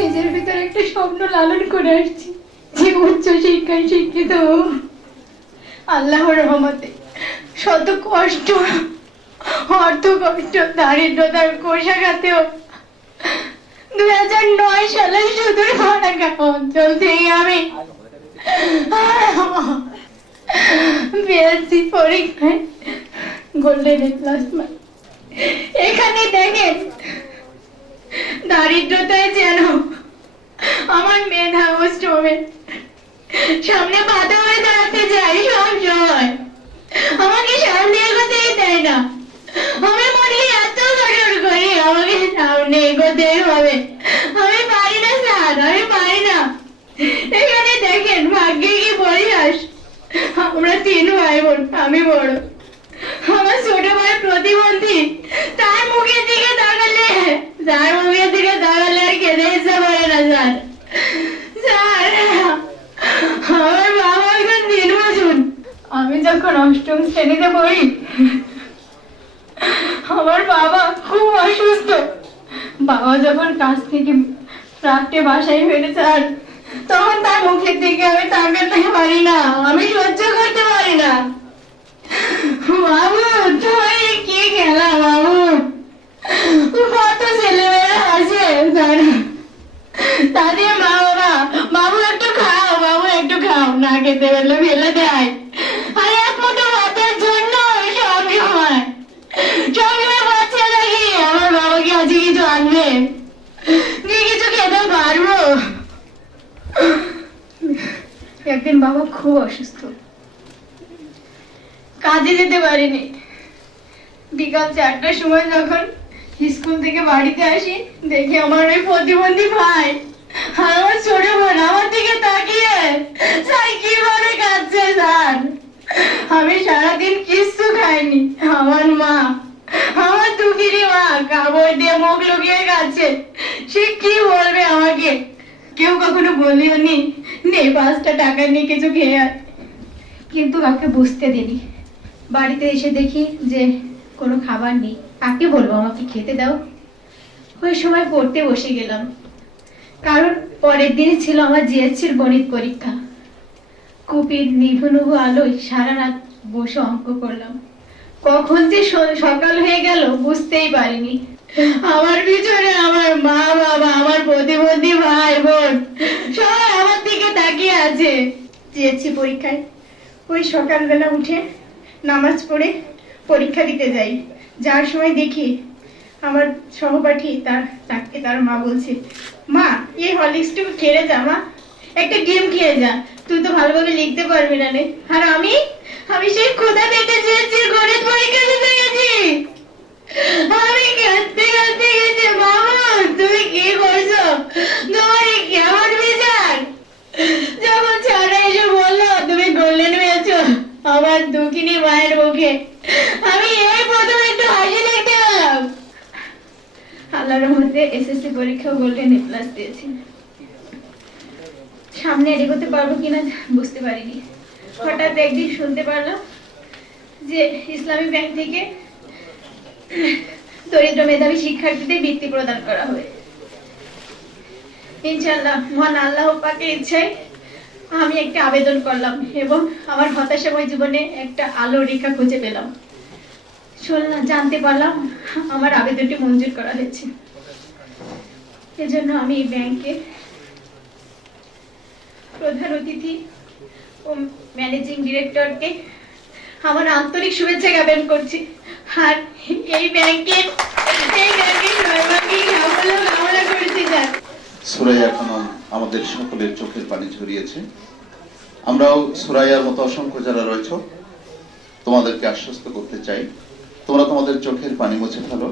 নিজের ভিতরে একটা স্বপ্ন লালন করে আসছি যে উচ্চ শিক্ষায় শিক্ষিত হব। আল্লাহর রহমতে শত কষ্ট, অর্থ কষ্ট, দারিদ্রতার কোষাঘাতেও 2009 সালে সুদূর ফারাক্কা অঞ্চল থেকে আমি বিএসসি পরীক্ষায় গোল্ডেন এ প্লাস পাই। এখানে দেখেন দারিদ্রতায় যেন আমার মেধা ও শ্রমের সামনে বাধা হয়ে দাঁড়াতে যাই সব সময়। আমাকে সামনে এগোতেই দেয় না। আমি মনে এত কঠোর করি আমাকে সামনে এগোতেই হবে। আমি পারি না স্যার, আমি পারি না। এখানে দেখেন ভাগ্যে কি পরিহাস, আমরা 3 ভাই বোন, আমি বড়। আমার ছোট ভাই প্রতিবন্ধী, তার মুখের দিকে তাকালে আর খেতে ইচ্ছা করে না স্যার। স্যার আমার বাবা এখন 3 বছর। আমি যখন 8ম শ্রেণীতে পড়ি আমার বাবা খুব অসুস্থ। বাবা যখন কাজ থেকে রাত্রে বাসায় ফিরে স্যার, তখন তার মুখের দিকে আমি তাকাতে পারি না, আমি সহ্য করতে পারি না। বাবু তোমার কি খেলা বাবু, কত ছেলেমেয়েরা আছে স্যার, তাদের মা বাবা বাবু একটু খাও, বাবু একটু খাও, না খেতে পারলে ফেলে দেয়। আর এক মুঠো ভাতের জন্য সবসময় বাচ্চা লাগি আমার বাবাকে আজকে কিছু আনবে, কিছু খেতে পারবো। একদিন বাবা খুব অসুস্থ, কাজে যেতে পারিনি। বিকাল 4টার সময় যখন স্কুল থেকে বাড়িতে আসি, দেখি আমার ওই প্রতিবন্ধী ভাই আর আমার ছোট বোন আমার দিকে তাকিয়ে স্যার কিভাবে কাঁদছে স্যার। আমি সারাদিন কিচ্ছু খাইনি। আমার দুঃখিনী মা কাপড় দিয়ে মুখ লুকিয়ে কাঁদছে। সে কি বলবে আমাকে? কেউ কখনো বলিও নি 5টা টাকা নিয়ে কিছু খেয়ে আয়, কিন্তু কাউকে বুঝতে দিনি। বাড়িতে এসে দেখি যে কোনো খাবার নেই, কাকে বলবো আমাকে খেতে দাও? ওই সময় পড়তে বসে গেলাম, কারণ পরের দিনে ছিল আমার জিএসসির গণিত পরীক্ষা। কুপির নিভু নিভু আলোয় সারা রাত বসে অঙ্ক করলাম। কখন যে সকাল হয়ে গেল বুঝতেই পারিনি। আমার পিছনে আমার মা বাবা, আমার প্রতিবন্ধী ভাই বোন সবাই আমার দিকে তাকিয়ে আছে। জিএসসি পরীক্ষায় ওই সকালবেলা উঠে নামাজ পড়ে পরীক্ষা দিতে যাই, যার সময় দেখি আমার সহপাঠী তার মা বলছে, মা এই হরলিক্সটুকু খেয়ে যা, মা একটা ডিম খেয়ে যা, তুই তো ভালোভাবে লিখতে পারবি না রে। আর আমি সেই খোদা পেটে জিএসসির গণিত পরীক্ষা দিতে গেছি। আমি কাঁদতে গেছি, বাবা তুমি কি করছো, তোমার কেমন বিচার? যখন ছাড়া এসে বললো তুমি গোল্ডেন পেয়েছো আমার দুঃখিনী মায়ের মুখে, আমি এই প্রথম একটু হাসি দেখতে পেলাম। আল্লাহর রহমতে এসএসসি পরীক্ষা গোল্ডেন এ প্লাস দিয়েছি। সামনে এগোতে পারবো কিনা বুঝতে পারিনি। হঠাৎ একদিন শুনতে পারলাম যে ইসলামী ব্যাংক থেকে দরিদ্র মেধাবী শিক্ষার্থীদের বৃত্তি প্রদান করা হবে। ইনশাআল্লাহ মহান আল্লাহ পাকের ইচ্ছায় আমি একটা আবেদন করলাম এবং আমার হতাশাময় জীবনে একটা আলো রেখা খুঁজে পেলাম। শুনলাম, জানতে পারলাম আমার আবেদনটি মঞ্জুর করা হয়েছে। এজন্য আমি এই ব্যাংকে প্রধান অতিথি ও ম্যানেজিং ডিরেক্টরকে আমার আন্তরিক শুভেচ্ছা জ্ঞাপন করছি। আর এই ব্যাংকের সর্বাঙ্গীন সাফল্য কামনা করছি স্যার। সুরাইয়া খানম আমাদের সকলের চোখের পানি ঝরিয়েছে। আমরাও সুরাইয়ার মতো অসংখ্য যারা রয়েছে তোমাদেরকে আশ্বস্ত করতে চাই, তোমরা তোমাদের চোখের পানি মুছে ফেলো।